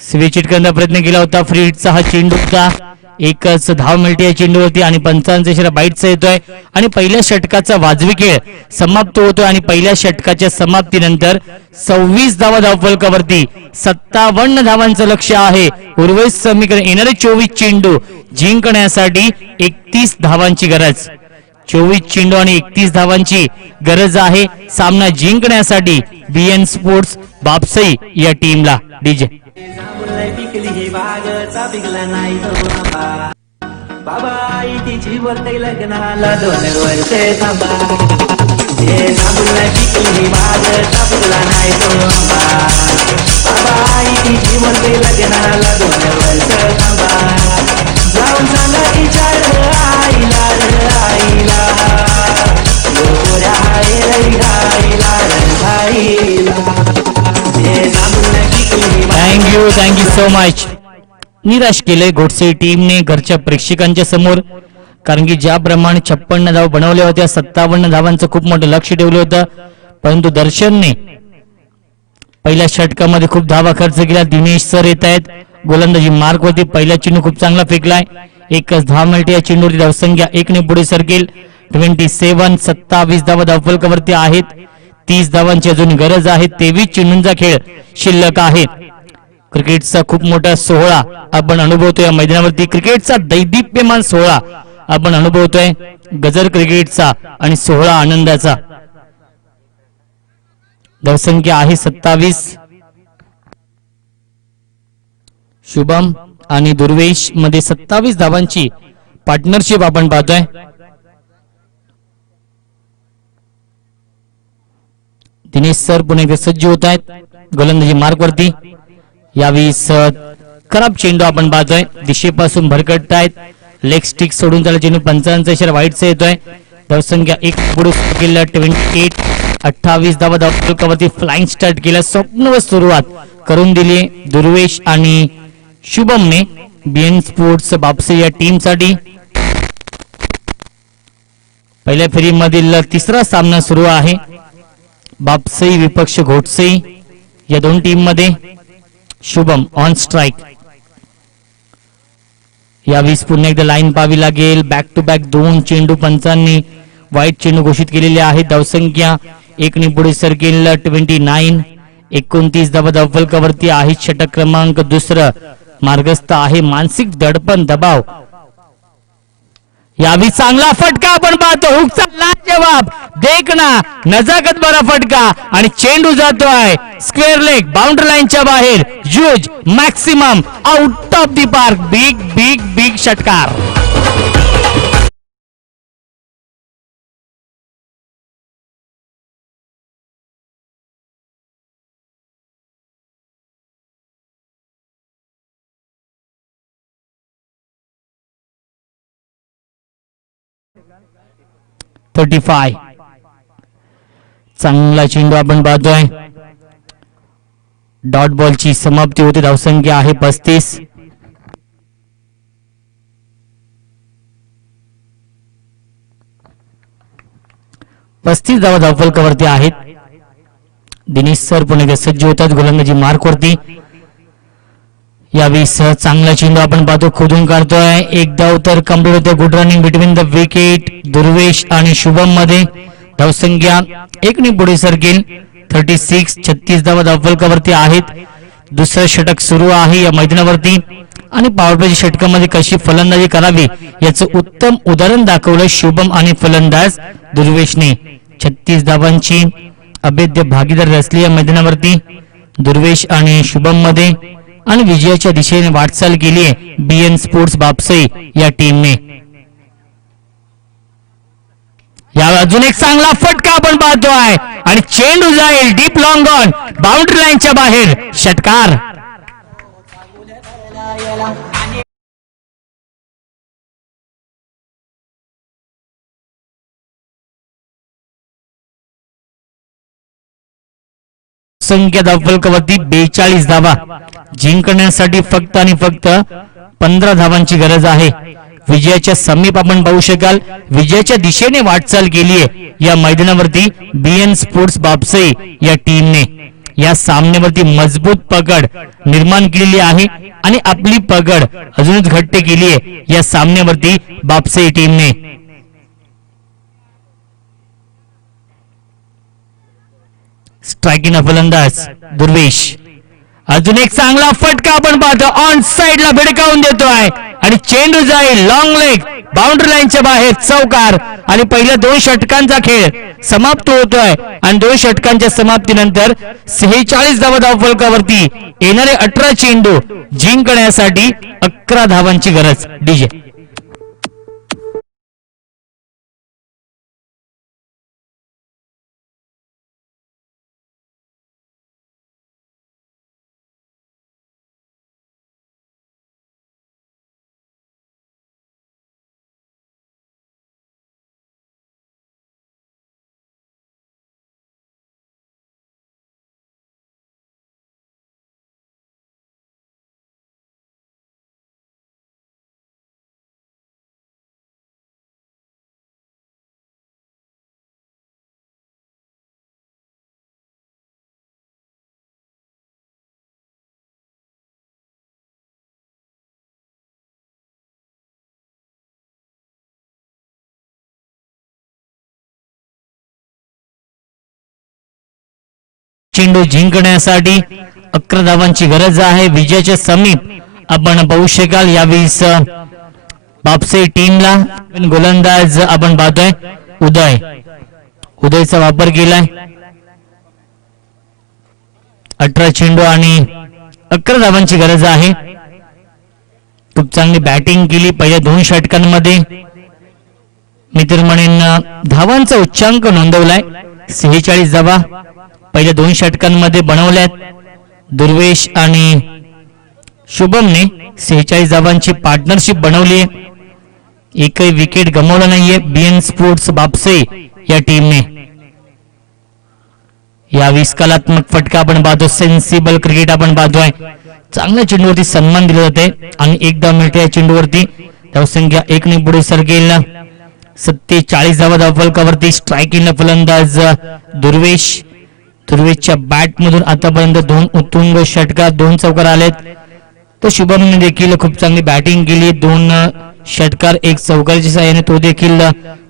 स्विच हिट करण्याचा प्रयत्न केला होता. फ्री हिटचा हा चेंडूचा. एकच धाव मिळते या चेंडूवरती आणि पंचांचा इशारा बाईटचा येतोय आणि पहिल्या षटकाचा वाजवी खेळ समाप्त होतोय. आणि पहिल्या षटकाच्या समाप्तीनंतर 26 धावा धावफलकावरती 57 धावांचं लक्ष्य आहे. उर्वरित समीकरण येणारे 24 चेंडू जिंकण्यासाठी 31 धावांची गरज. 24 चेंडू आणि 31 धावांची गरज आहे सामना जिंकण्यासाठी बीएन स्पोर्ट्स बापसई या टीमला. डीजे बाबा तिची बोलते लग्नाला 2 वर्षे थांबा. नाही बाबा तिची बोलते लग्नाला 2 वर्ष थांबा. जाऊन सांगा तिच्या आईला आईला थँक्यू सो मच. निराश केलंय घोटसई टीमने घरच्या प्रेक्षकांच्या समोर, कारण की ज्याप्रमाणे 56 धावा बनवल्या होत्या 57 धावांचं खूप मोठं लक्ष ठेवलं होतं. परंतु दर्शनने पहिल्या षटकामध्ये खूप धावा खर्च केला. दिनेश सर येत आहेत गोलंदाजी मार्क वरती. पहिला चेंडू खूप चांगला फेकलाय. एकच धाव मिळते या चेंडूवरती. धावसंख्या 1 पुढे सरकेल. 27 धावा धावफलकावरती आहेत. 30 धावांची अजून गरज आहे. 23 चेंडूंचा खेळ शिल्लक आहे. क्रिकेटचा खूप मोठा सोहळा आपण अनुभवतोय या मैदानावरती. क्रिकेटचा दैदिप्यमान सोहळा आपण अनुभवतोय. गजर क्रिकेटचा आणि सोहळा आनंदाचा. धावसंख्या आहे 27. शुभम आणि दुर्वेश मध्ये 27 धावांची पार्टनरशिप आपण पाहतोय. दिनेश सर पुन्हा एकदा सज्ज होत आहेत गोलंदाजी मार्क वरती. यावेळी खराब चेंडू आपण पाहतोय. दिशेपासून भरकटत आहेत. लेग स्टिक सोडून त्याला चेंडू पंचांचा इशारा वाईटचा येतोय. धावसंख्या 1 पुढे केला. 28 धावा धावफलकावरती फ्लाइंग स्टार्ट केला. स्वप्नवत सुरुवात करून दिली दुर्वेश आणि शुभमने बीएन स्पोर्ट्स बापसे या टीम साठी. पहिल्या फेरीमधील तिसरा सामना सुरू आहे. बापसई विपक्ष घोटसई या दोन टीम मध्ये. Shubham on strike. यावेळी पुन्हा एकदा लाईन पाहावी लागेल. बॅक टू बॅक 2 चेंडू पंचांनी वाईट चेंडू घोषित केलेले आहेत. धावसंख्या 1 पुढे सरकेल. 29 धावा धावफलकावरती आहे. षटक क्रमांक 2 मार्गस्थ आहे. मानसिक दडपण दबाव. यावेळी चांगला फटका आपण पाहतो. हुकचा लाजवाब देखना नजाकत भरा फटका आणि चेंडू जातोय स्क्वेअर लेग बाउंड्री लाईनच्या बाहेर. Huge maximum out of the park. Big big big षटकार. चांगला चेंडू आपण पाहतोय. डॉट बॉलची समाप्ती होते. धावसंख्या आहे 35. धावा धावफलकावरती आहेत. दिनेश सर पुणे सज्ज होतात गोलंदाजी मार्क वरती. यावेळी चांगला चेंडू आपण पाहतो. खोदून काढतोय. एक धाव तर कंप्लीट होते. Good running between the wicket Durvesh आणि शुभम मध्ये. धावसंख्या 1 पुढे सरकेल. 36 धावा धावफलकावरती आहेत. दुसरं षटक सुरू आहे या मैदानावरती आणि पॉवर प्लेच्या षटकामध्ये कशी फलंदाजी करावी याचं उत्तम उदाहरण दाखवलं शुभम आणि फलंदाज दुर्वेशने. 36 धावांची अभेद्य भागीदार असली या मैदानावरती दुर्वेश आणि शुभम मध्ये आणि विजयाच्या दिशेने वाटचाल केली आहे बीएन स्पोर्ट्स बापसई या टीमने. यावर अजून एक चांगला फटका आपण पाहतोय आणि चेंडू जाईल डीप लॉंग ऑन बाउंड्री लाईनच्या बाहेर. षटकार. संख्या धावफलकावरती 42 धावा. जिंकण्यासाठी फक्त आणि फक्त 15 धावांची गरज आहे. विजयाच्या समीप आपण पाहू शकाल. विजयाच्या दिशेने वाटचाल केली आहे या मैदानावरती बीएन स्पोर्ट्स बापसई या टीमने. या सामन्यावरती मजबूत पकड निर्माण केलेली आहे आणि आपली पकड अजूनच घट्ट केली आहे या सामन्यावरती बापसई टीमने. स्ट्रायकिंग फलंदाज दुर्वेश. अजून एक चांगला फटका आपण पाहतो. ऑन साइडला भिडकावून देतोय आणि चेंडू जाईल लॉंग लेग बाउंड्री लाईनच्या बाहेर. चौकार. आणि पहिल्या 2 षटकांचा खेळ समाप्त होतोय आणि 2 षटकांच्या समाप्तीनंतर 46 धावा धावफलकावरती येणारे 18 चेंडू जिंकण्यासाठी 11 धावांची गरज. डीजे चेंडू जिंकण्यासाठी 11 धावांची गरज आहे. विजयाच्या समीप आपण पाहू शकाल यावेळेस बापसे टीमला गोलंदाज आपण पाहतोय उदयचा वापर केलाय. 18 चेंडू आणि 11 धावांची गरज आहे. खूप चांगली बॅटिंग केली पहिल्या 2 षटकांमध्ये. मी तर म्हणेन धावांचा उच्चांक नोंदवलाय. 46 धावा पहिल्या 2 षटकांमध्ये बनवल्यात. दुर्वेश आणि शुभमने 46 धावांची पार्टनरशिप बनवली आहे. एकही विकेट गमावला नाहीये बीएन स्पोर्ट्स बापसे या टीमने. या कलात्मक फटका आपण पाहतो. सेन्सिबल क्रिकेट आपण पाहतोय. चांगल्या चेंडूवरती सन्मान दिला जाते आणि एकदा मिळते या चेंडूवरती. धावसंख्या 1 ने पुढे सरकेल. 47 धावा धावफलकावरती. स्ट्रायकिंगला फलंदाज दुर्वेशच्या बॅट मधून आतापर्यंत 2 उत्तुंग षटकार 2 चौकार आलेत. तर शुभमने देखील खूप चांगली बॅटिंग केली. 2 षटकार 1 चौकाराच्या साहाय्याने तो देखील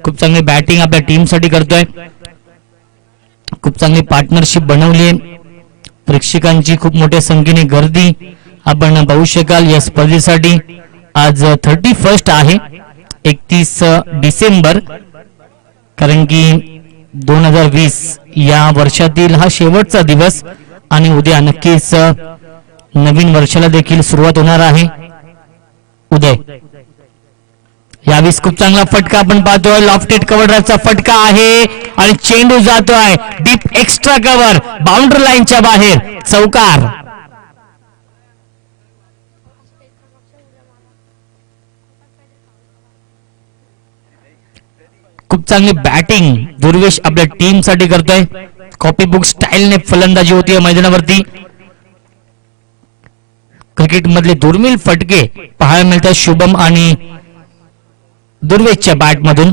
खूप चांगली बॅटिंग आपल्या टीम साठी करतोय. खूप चांगली पार्टनरशिप बनवली आहे. प्रेक्षकांची खूप मोठ्या संख्येने गर्दी आपण पाहू शकाल या स्पर्धेसाठी. आज 31 आहे 31 डिसेंबर, कारण की 2020 या वर्षातील हा शेवटचा दिवस आणि उद्या नक्कीच नवीन वर्षाला देखील सुरुवात होणार आहे. उदय यावेळेस खूप चांगला फटका आपण पाहतोय. लॉफ्टेड कव्हरचा फटका आहे आणि चेंडू जातोय डीप एक्स्ट्रा कव्हर बाउंड्री लाईनच्या बाहेर. चौकार. खूप चांगली बॅटिंग दुर्वेश आपल्या टीम साठी करतोय. कॉपी बुक स्टाईलने फलंदाजी होती या मैदानावरती. क्रिकेट मधले दुर्मिळ फटके पाहायला मिळतात शुभम आणि दुर्वेशच्या बॅट मधून.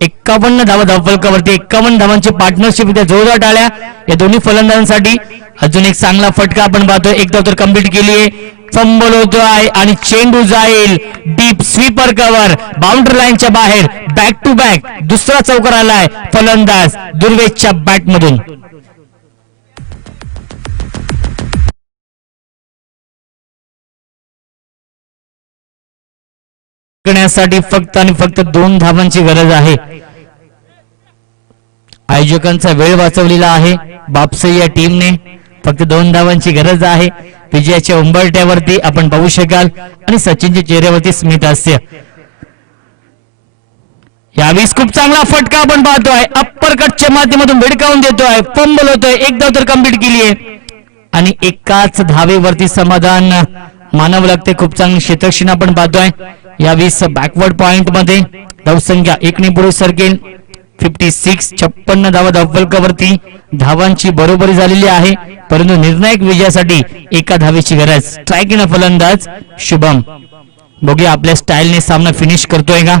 51 धावा धावफलकावरती. 51 धावांची पार्टनरशिप इथे जोरदार टाळ्या या दोन्ही फलंदाजांसाठी. अजून एक चांगला फटका आपण पाहतोय. एक धाव तर कंप्लीट केली आहे. फंबल होतोय आणि चेंडू जाईल डीप स्वीपर कव्हर बाउंड्री लाईनच्या बाहेर. बॅक टू बॅक दुसरा चौकार आलाय फलंदाज दुर्वेशच्या बॅट मधून. करण्यासाठी फक्त आणि फक्त 2 धावांची गरज आहे. आयोजकांचा वेळ वाचवलेला आहे बापसे या टीमने. फक्त 2 धावांची गरज आहे. विजयाच्या उंबरठ्यावरती आपण पाहू शकाल आणि सचिनच्या चेहऱ्यावरती स्मित हास्य. यावेळेस खूप चांगला फटका आपण पाहतोय. अप्पर कटच्या माध्यमातून भिडकावून देतोय. फंबल होतोय. एक धाव तर कंप्लीट केली आहे आणि एकाच धावेवरती समाधान मानावं लागते. खूप चांगली क्षेत्रक्षण आपण पाहतोय. यावेळेस बॅकवर्ड पॉइंट मध्ये धावसंख्या 1 ने पुढे सरकेल. 56 धावा धावफलकावरती. धावांची बरोबरी झालेली आहे, परंतु निर्णायक विजयासाठी एका धावेची गरज. स्ट्रायकिंग फलंदाज शुभम. बघूया आपल्या स्टाईलने सामना फिनिश करतोय का.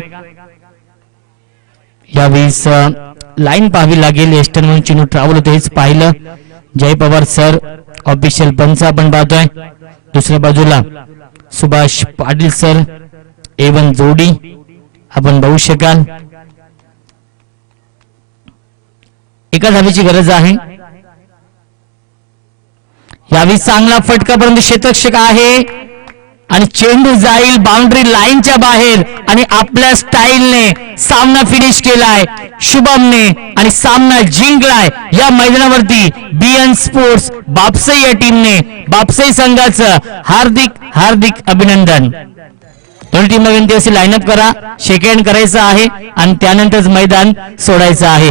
यावेळेस लाईन पाहावी लागेल. एस्टर्न म्हणून चेंडू ट्रॅव्हल होतो हेच पाहिलं. जय पवार सर ऑफिशियल पंच आपण पाहतोय. दुसऱ्या बाजूला सुभाष पाटील सर A1 जोडी आपण बघू शकाल. एका धावेची गरज आहे. यावेळी चांगला फटका परंतु क्षेत्ररक्षक आहे आणि चेंडू जाईल बाउंड्री लाईनच्या बाहेर आणि आपल्या स्टाईलने सामना फिनिश केलाय शुभमने आणि सामना जिंकलाय या मैदानावरती बीएन स्पोर्ट्स बापसे या टीमने. बापसे संघाचं हार्दिक हार्दिक अभिनंदन. दोन्ही टीमला विनंती अशी लाईनअप करा. शेक हँड करायचं आहे आणि त्यानंतरच मैदान सोडायचं आहे.